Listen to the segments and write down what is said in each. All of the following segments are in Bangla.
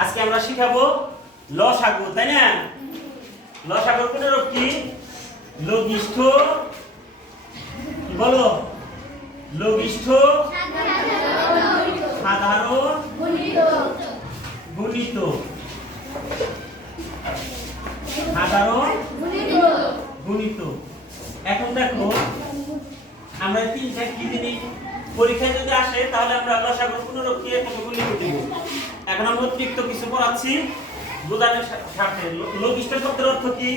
আজকে আমরা শিখাবো লসাগু, তাই না? লসাগুর পুনরূপ কি? লঘিষ্ঠ, বলো, লঘিষ্ঠ সাধারণ গুণিত, সাধারণ গুণিত। এখন দেখো আমরা তিনটা কি জিনিস পরীক্ষায় যদি আসে তাহলে আমরা লসাগুর পুনরূপ কি এতটুকু লিখে দেব। এখন আমরা অতিরিক্ত কিছু পড়াচ্ছি বোঝানোর সাথে। লঘিষ্ঠ শব্দের অর্থ কি?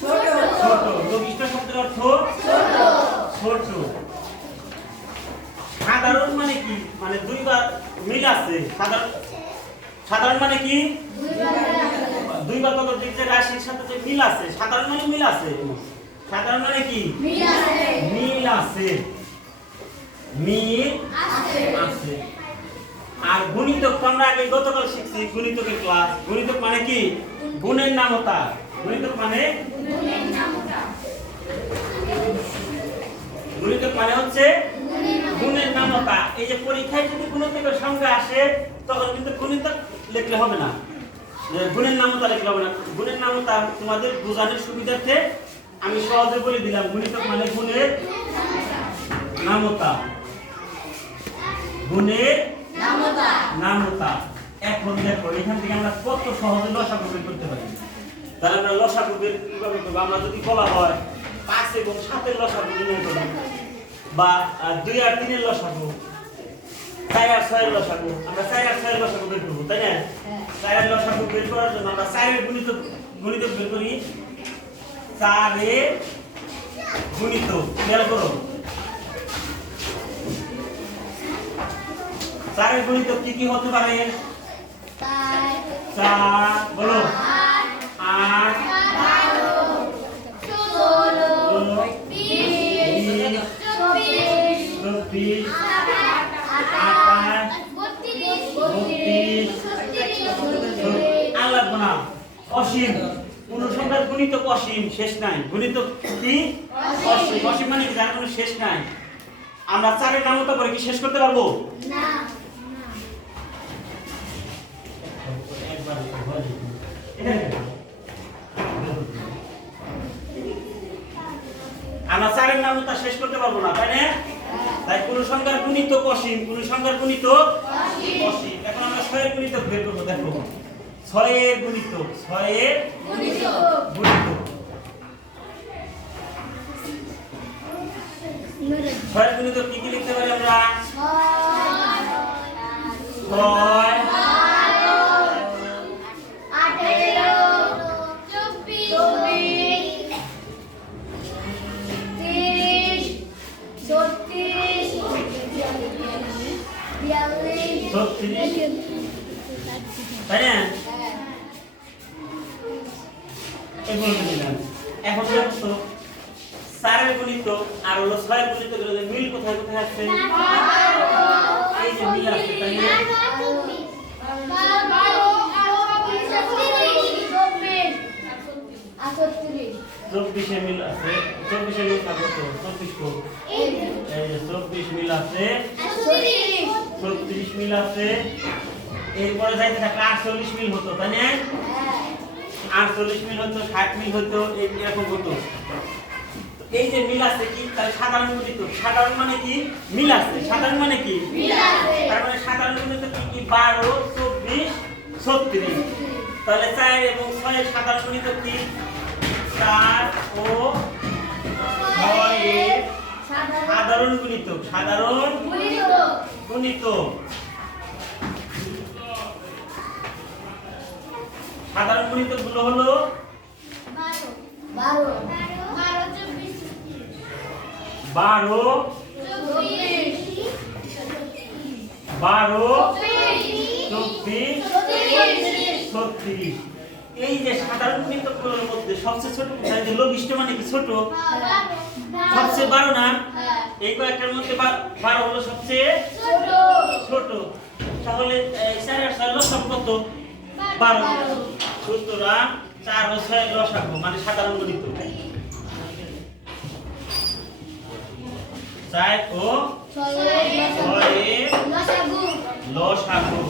ছোট। ছোট। লঘিষ্ঠ শব্দের অর্থ ছোট। সাধারণ মানে কি? মানে দুইবার মিল আছে। সাধারণ মানে কি? দুইবার কত দিকে রাশির সাথে যে মিল আছে। সাধারণ মানে মিল আছে। সাধারণ মানে কি? মিল আছে। মিল আছে। মিল আছে। আর গুণিতক আমরা আগে গতকাল শিখছি গুণিতকের ক্লাস। গুণিতক মানে কি? গুণের নামতা। গুণিতক মানে গুণের নামতা। গুণিতক মানে হচ্ছে গুণের নামতা। এই যে পরীক্ষায় যদি গুণিতকের সংখ্যা আসে তখন কিন্তু গুণিতক লিখলে হবে না, গুণের নামতা লিখলে হবে না। গুণের নামতা তোমাদের বোঝানোর সুবিধার্থে আমি সহজে বলে দিলাম। গুণিতক মানে গুণের নামতা। গুণের নামতা। এখন দেখো এখান থেকে আমরা কত সহজে লসাগু বের করতে পারি। তাহলে আমরা লসাগু বের কিভাবে করব? আমরা যদি বলা হয় 5 এবং 7 এর লসাগু নির্ণয় করব, বা 2 আর 3 এর লসাগু, 4 আর 6 এর লসাগু, আমরা 4 আর 6 এর লসাগু বের করব, তাই না? 4 এর লসাগু বের করার জন্য আমরা 4 এর গুণিতক বের করি। 4 এর গুণিতক খেয়াল করো। 4 এর গুণিতক কি কি হতে পারে? 4 বলো, 8 12 20 24 আল্লাহ গুণা অসীম। কোন সংখ্যার গুণিতক অসীম, শেষ নাই। গুণিতক কি? অসীম। অসীম মানে কি? যার কোনো শেষ নাই। আমরা 4 এর নামতা করে কি শেষ করতে পারবো? না। আমরা 4 এর নামতা শেষ করতে পারবো না, তাই না? তাই কোন সংখ্যার গুণিতক অসীম, কোন সংখ্যার গুণিতক অসীম। এখন আমরা 6 এর গুণিতক বের করব। দেখো 6 এর গুণিতক, 6 এর গুণিতক। 6 এর গুণিতক কি কি লিখতে পারি আমরা? 6 তাই না? এখন দেখো 4 এর গুণিতক আর হলো 6 এর গুণিতক মিল কোথায় কোথায় আছে? এই যে মিল আছে, তাই না? 24 এ মিল আছে। 24 এ মিল থাকবে তো 24 কো এই যে 24 মিল আছে, 36 মিল আছে। এরপরে যাইতে থাকলে 48 মিল হতো, তাই না? 48 মিল হতো, 60 মিল হতো, এরকম হতো। এই যে মিল আছে কি? তাহলে সাধারণ গুণিতক। সাধারণ মানে কি? মিল আছে। সাধারণ মানে কি? মিল আছে। তার মানে সাধারণ গুণিতক কি কি? 12 24 36। তাহলে 4 এবং 6 এর সাধারণ গুণিতক কি? 4 ও 6 এর সাধারণ গুণিতক। সাধারণ গুণিতক। সাধারণ গুণিতক গুলো হলো 12 24 36। এই যে সাধারণ গুণিতকগুলোর মধ্যে সবচেয়ে ছোট কোথায়? যে লঘিষ্ঠ মানে কি? ছোট। সবচেয়ে 12 না? এই কয়েকটার মধ্যে 12 হলো সবচেয়ে ছোট। তাহলে 4 আর 6 লসাগু কত? 12। সুতরাং 4 ও 6 লসাগু মানে সাধারণ গুণিতক। 4 ও 6 এর লসাগু।